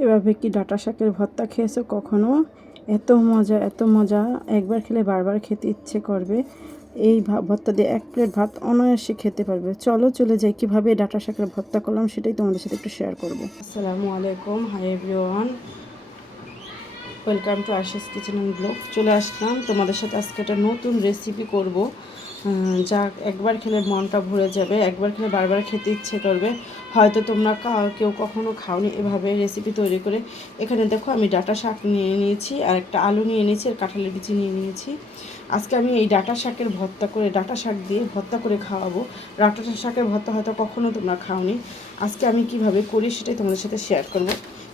এভাবে কি ডাঁটা শাকের ভর্তা খেয়েছো কখনো? এত মজা, এত মজা, একবার খেলে বারবার খেতে ইচ্ছে করবে। এই ভর্তা দিয়ে 1 প্লেট ভাত অনায়াসে খেতে পারবে। চলো চলে যাই, কীভাবে ডাঁটা শাকের ভর্তা করলাম সেটাই তোমাদের সাথে একটু শেয়ার করব। আসসালামু আলাইকুম, hi everyone, welcome to Ashish kitchen and blog. চলে আসলাম তোমাদের সাথে আজকে একটা নতুন রেসিপি করব, যা একবার খেলে মনটা ভরে যাবে, একবার খেলে বারবার খেতে ইচ্ছে করবে। হয়তো তোমরা কেউ কখনো খাওনি এভাবে রেসিপি তৈরি করে। এখানে দেখো আমি ডাঁটা শাক নিয়ে নিয়েছি, আর একটা আলু নিয়ে নিয়েছি, আর কাঁঠালের বিচি নিয়ে নিয়েছি। আজকে আমি এই ডাঁটা শাকের ভর্তা করে, ডাঁটা শাক দিয়ে ভর্তা করে খাওয়াবো। ডাঁটা শাকের ভর্তা হয়তো কখনো তোমরা খাওনি। আজকে আমি কিভাবে করি সেটাই তোমাদের সাথে শেয়ার করব।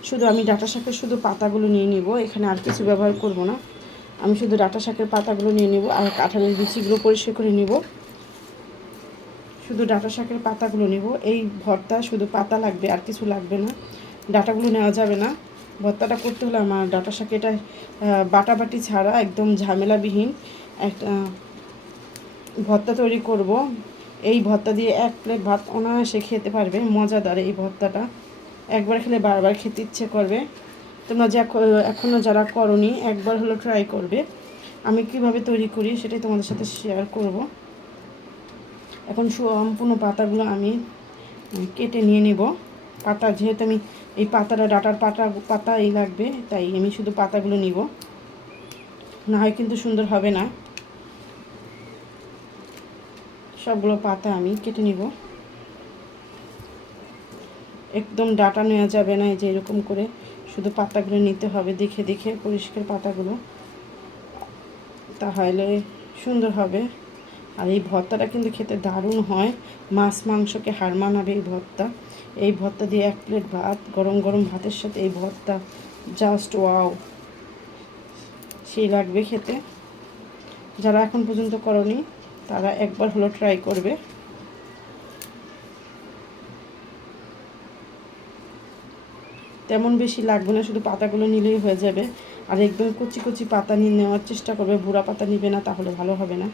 শুধু আমি ডাঁটা শাকের শুধু পাতাগুলো নিয়ে নিব, এখানে আর কিছু ব্যবহার করব না। আমি শুধু ডাঁটা শাকের পাতাগুলো নিয়ে নিব, আর কাঁঠালের বিচিগুলো পরিষ্কার করে নিব। শুধু ডাঁটা শাকের পাতাগুলো নিব। এই ভর্তা শুধু পাতা লাগবে, আর কিছু লাগবে না। ডাঁটাগুলো নেওয়া যাবে না। ভর্তাটা করতে হলে আমার ডাঁটা শাক এটা বাটাবাটি ছাড়া একদম ঝামেলাবিহীন একটা ভর্তা তৈরি করব। এই ভর্তা দিয়ে 1 প্লেট ভাত অনায়াসে খেতে পারবে। মজাদার এই ভর্তাটা, একবার খেলে বারবার খেতে ইচ্ছে করবে। তোমরা এখনও যারা করনি একবার হলো ট্রাই করবে। আমি কিভাবে তৈরি করি সেটাই তোমাদের সাথে শেয়ার করব। এখন সম্পূর্ণ পাতাগুলো আমি কেটে নিয়ে নেব। পাতা যেহেতু আমি এই পাতাটা ডাঁটার পাতাই লাগবে, তাই আমি শুধু পাতাগুলো নিব, না হয় কিন্তু সুন্দর হবে না। সবগুলো পাতা আমি কেটে নিব। একদম ডাঁটা নেওয়া যাবে না, এই যে এরকম করে শুধু পাতাগুলো নিতে হবে, দেখে দেখে পরিষ্কার পাতাগুলো, তাহলে সুন্দর হবে। আর এই ভর্তাটা কিন্তু খেতে দারুণ হয়, মাছ মাংসকে হার মানাবে এই ভর্তা। এই ভর্তা দিয়ে 1 প্লেট ভাত, গরম গরম ভাতের সাথে এই ভর্তা জাস্ট ওয়াও, সেই লাগবে খেতে। যারা এখন পর্যন্ত করনি তারা একবার হলো ট্রাই করবে। তেমন বেশি লাগবে না, শুধু পাতাগুলো নিলেই হয়ে যাবে। আর একদম কুচি কুচি পাতা নিয়ে নেওয়ার চেষ্টা করবে, বুড়া পাতা নিবে না, তাহলে ভালো হবে না।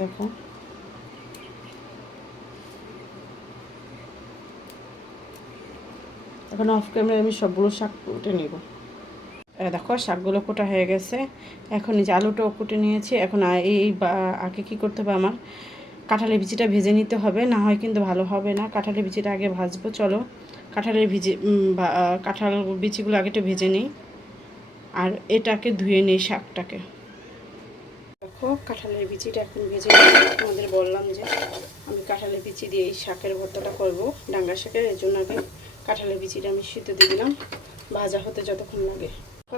দেখো এখন অফ ক্যামেরায় আমি সবগুলো শাক কুটে নেব। দেখো শাকগুলো কোটা হয়ে গেছে। এখন এই যে আলুটাও কুটে নিয়েছি। এখন আগে কী করতে হবে, আমার কাঁঠালের বিচিটা ভেজে নিতে হবে, না হয় কিন্তু ভালো হবে না। কাঁঠালের বিচিটা আগে ভাজবো। চলো কাঁঠাল বিচিগুলো আগে একটু ভেজে নিই, আর এটাকে ধুয়ে নিই শাকটাকে। দেখো কাঁঠালের বিচিটা এখন ভেজে নিই। তোমাদের বললাম যে আমি কাঁঠালের বিচি দিয়ে এই শাকের ভর্তাটা করবো, ডাঙ্গা শাকের। এর জন্য আগে কাঁঠালের বিচিটা আমি সিদ্ধ দিয়ে দিলাম, ভাজা হতে যতক্ষণ লাগে।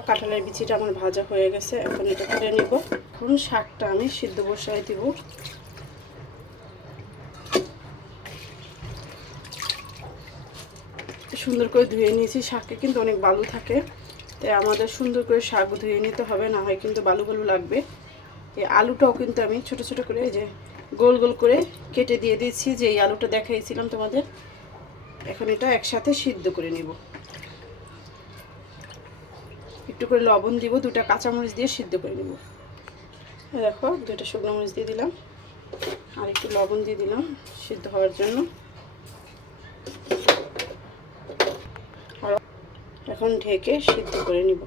কাঁঠালের বিচিটা আমার ভাজা হয়ে গেছে, এখন এটা তুলে নিব। এখন শাকটা আমি সিদ্ধ বসাই দিব। সুন্দর করে ধুয়ে নিয়েছি। শাকে কিন্তু অনেক বালু থাকে, তাই আমাদের সুন্দর করে শাক ধুয়ে নিতে হবে, না হয় কিন্তু বালু বালু লাগবে। এই আলুটাও কিন্তু আমি ছোট ছোট করে এই যে গোল গোল করে কেটে দিয়ে দিয়েছি, যে এই আলুটা দেখাইছিলাম তোমাদের। এখন এটা একসাথে সিদ্ধ করে নেব। একটু করে লবণ দিব, 2টা কাঁচামরিচ দিয়ে সিদ্ধ করে নেব। দেখো 2টা শুকনো মরিচ দিয়ে দিলাম, আর একটু লবণ দিয়ে দিলাম সিদ্ধ হওয়ার জন্য। এখন ঢেকে সিদ্ধ করে নিব,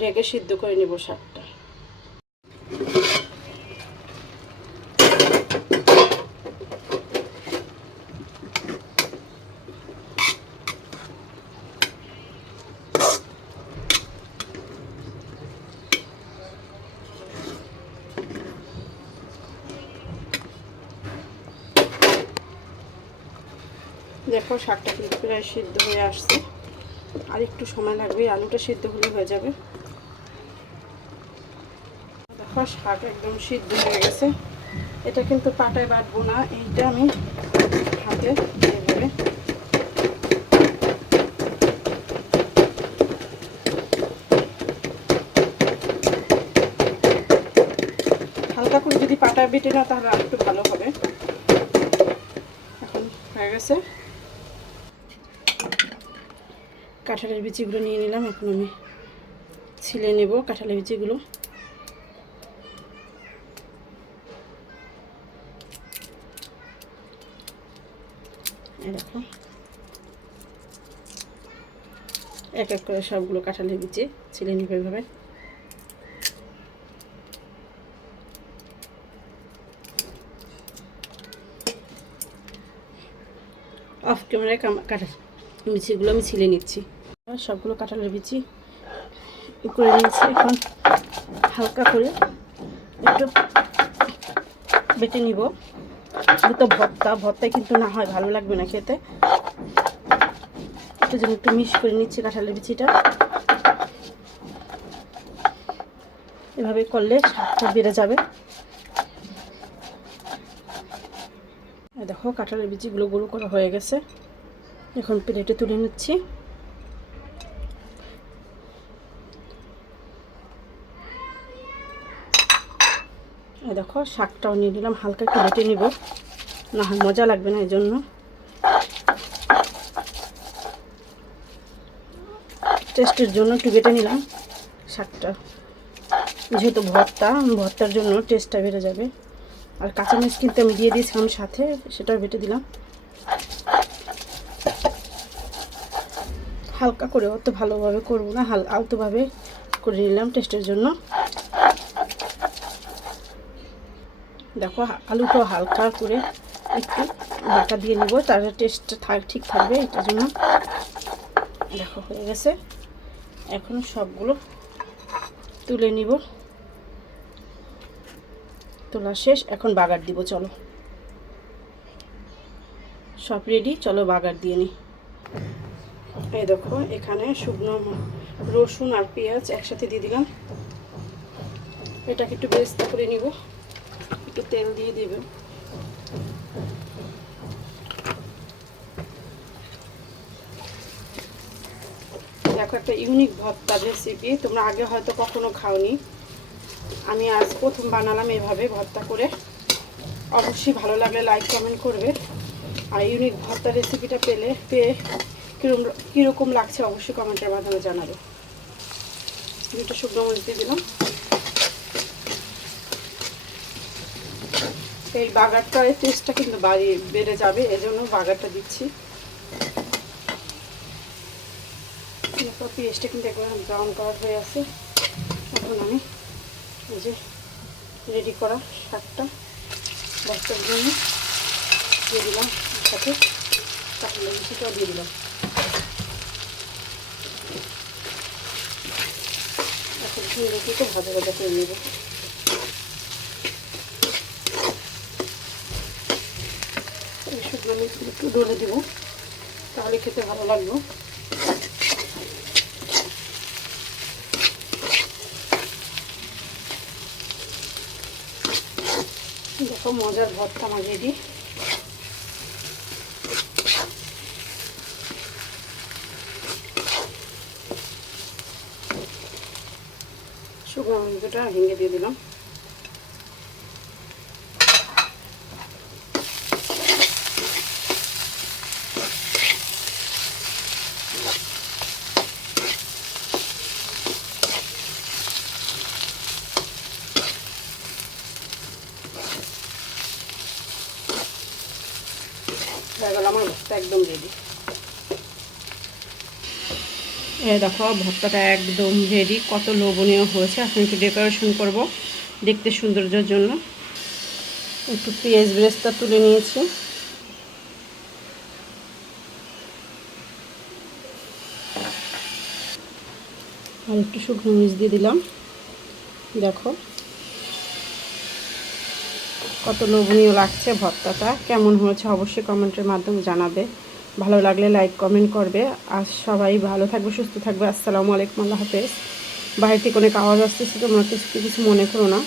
ঢেকে সিদ্ধ করে নিব শাকটা। দেখো শাকটা কিন্তু প্রায় সিদ্ধ হয়ে আসছে, আর একটু সময় লাগবে, আলুটা সিদ্ধ হলে হয়ে যাবে। দেখো শাক একদম সিদ্ধ হয়ে গেছে। এটা কিন্তু পাটায় বাটবো না, এইটা আমি হাতে এইভাবে হালকা করে যদি পাটায় বেটে না, তাহলে আর একটু ভালো হবে। এখন হয়ে গেছে। কাঁঠালের বিচিগুলো নিয়ে নিলাম, এখন আমি ছিলে নেব কাঁঠালের বিচিগুলো। এই দেখো এক এক করে সবগুলো কাঁঠালের বিচি ছিলে নিবে এভাবে। অফ ক্যামেরায় কাঁঠাল বিচিগুলো আমি ছিলে নিচ্ছি। সবগুলো কাঁঠালের বিচি করে নিয়েছি। এখন হালকা করে একটু বেটে নিব। তো ভর্তায় কিন্তু না হয় ভালো লাগবে না খেতে, একটু যেন একটু মিক্স করে নিচ্ছি কাঁঠালের বিচিটা। এভাবে করলে স্বাদটা বেড়ে যাবে। দেখো কাঁঠালের বিচিগুলো গুঁড়ো করা হয়ে গেছে, এখন প্লেটে তুলে নিচ্ছি। দেখো শাকটাও নিয়ে নিলাম, হালকা একটু বেটে নিব, না হয় মজা লাগবে না, এই জন্য টেস্টের জন্য একটু বেটে নিলাম শাকটা। যেহেতু ভর্তার জন্য টেস্টটা বেড়ে যাবে। আর কাঁচামরিচ কিন্তু আমি দিয়ে দিয়েছিলাম সাথে, সেটাও বেটে দিলাম হালকা করে। অত ভালোভাবে করবো না, আলতোভাবে করে নিলাম টেস্টের জন্য। দেখো আলুটাও হালকা করে একটু বাটা দিয়ে নিব, তার টেস্টটা ঠিক থাকবে, এটার জন্য। দেখো হয়ে গেছে, এখন সবগুলো তুলে নিব। তোলা শেষ, এখন বাগার দিব। চলো সব রেডি, চলো বাগার দিয়ে নিই। এই দেখো এখানে শুকনো রসুন আর পেঁয়াজ একসাথে দিয়ে দিলাম। এটাকে একটু বেরেস্তা করে নিব, একটু তেল দিয়ে দেব। দেখো একটা ইউনিক ভর্তার রেসিপি, তোমরা আগে হয়তো কখনো খাওনি, আমি আজ প্রথম বানালাম এভাবে ভর্তা করে। অবশ্যই ভালো লাগলে লাইক কমেন্ট করবে। আর ইউনিক ভর্তা রেসিপিটা পেয়ে কীরকম লাগছে অবশ্যই কমেন্টের মাধ্যমে জানাবে। দুটো শুকনো মরিচ দিয়ে দিলাম। এই বাগারটার টেস্টটা কিন্তু বেড়ে যাবে, এজন্য বাগারটা দিচ্ছি। পেঁয়াজটা কিন্তু একবার ব্রাউন কালার হয়ে আছে। এখন আমি এই যে রেডি করা শাকটা ভর্তার জন্য দিয়ে দিলাম, সাথে কাঁঠালের বিচিটাও দিয়ে দিলাম। এখন সুন্দর করে ভাজা ভাজা করে নেব। এই শুকনো মরিচগুলো একটু ডলে দেব, তাহলে খেতে ভালো লাগবে। দেখো মজার ভর্তা আমার রেডি। শুকনো মরিচটা ভেঙে দিয়ে দিলাম। আমার ভর্তা একদম রেডি। দেখো ভর্তাটা একদম রেডি, কত লোভনীয় হয়েছে। এখন একটু ডেকোরেশন করব দেখতে সৌন্দর্যের জন্য। একটু পেঁয়াজ বেরেস্তা তুলে নিয়েছি, আর একটু শুকনো মরিচ দিয়ে দিলাম। দেখো কত লোভনীয় লাগছে ভর্তাটা। কেমন হয়েছে অবশ্যই কমেন্টের মাধ্যমে জানাবে। ভালো লাগলে লাইক কমেন্ট করবে। আর সবাই ভালো থাকবে, সুস্থ থাকবে। আসসালামু আলাইকুম, আল্লাহ হাফেজ। বাইরে থেকে অনেক আওয়াজ আসতেছে, তোমরা কিছু মনে করো না।